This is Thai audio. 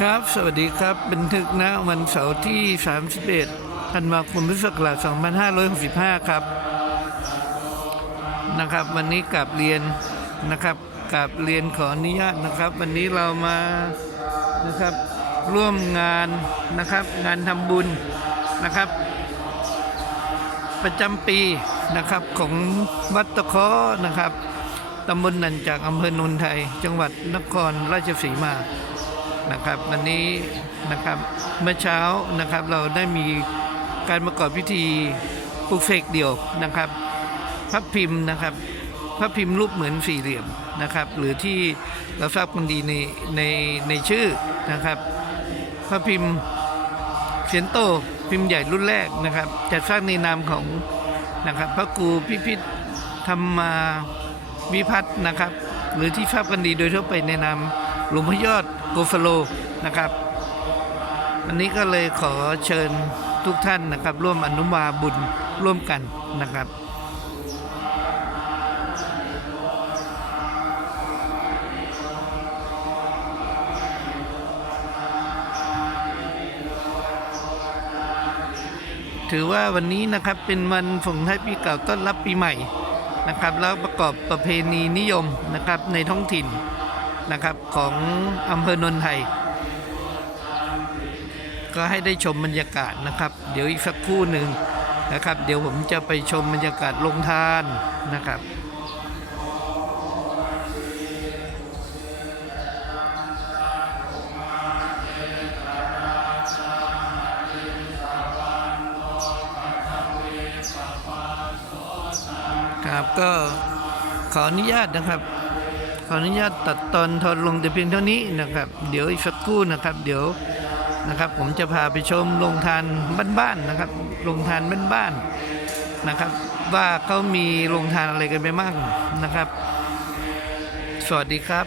ครับ สวัสดีครับ บันทึกณวันเสาร์ที่ 31ธันวาคมพุทธศักราช2565 ครับ นะครับ วันนี้กลับเรียนนะครับกลับเรียนขออนุญาตนะครับ วันนี้เรามานะครับร่วมงานนะครับ งานทำบุญนะครับ ประจำปีนะครับของวัดตะเคอนะครับตำบลนันจากอำเภอโนนไทย จังหวัดนครราชสีมา นะครับ วันนี้นะครับเมื่อเช้านะครับเราได้มีการประกอบพิธีปลุกเสกเดี่ยวนะครับพระพิมพ์นะครับพระพิมพ์รูปเหมือนสี่เหลี่ยมนะครับ หรือที่เราทราบกันดีในในในชื่อนะครับพระพิมพ์เสียนโตพิมพ์ใหญ่รุ่นแรกนะครับจัดสร้างในนามของนะครับพระครูพิพิธธรรมาวิพัฒน์นะครับ หรือที่ทราบกันดีโดยทั่วไปในนาม หลวงพ่อยอดโกฟโลนะครับ วันนี้ก็เลยขอเชิญทุกท่านนะครับ ร่วมอนุมาบุญร่วมกันนะครับถือว่าวันนี้นะครับเป็นวันสงท้ายปีเก่าต้อนรับปีใหม่นะครับ แล้วประกอบประเพณีนิยมนะครับในท้องถิ่น นะครับของอำเภอโนนไทย ก็ให้ได้ชมบรรยากาศนะครับ เดี๋ยวอีกสักครู่หนึ่งนะครับ เดี๋ยวผมจะไปชมบรรยากาศลงทานนะครับครับก็ขออนุญาตนะครับ ขออนุญาตตัดตอนทอนลงแต่เพียงเท่านี้นะครับ เดี๋ยวอีกสักครู่นะครับ เดี๋ยวนะครับ ผมจะพาไปชมโรงทานบ้านๆนะครับโรงทานบ้านๆนะครับ ว่าเขามีโรงทานอะไรกันไปบ้างนะครับ สวัสดีครับ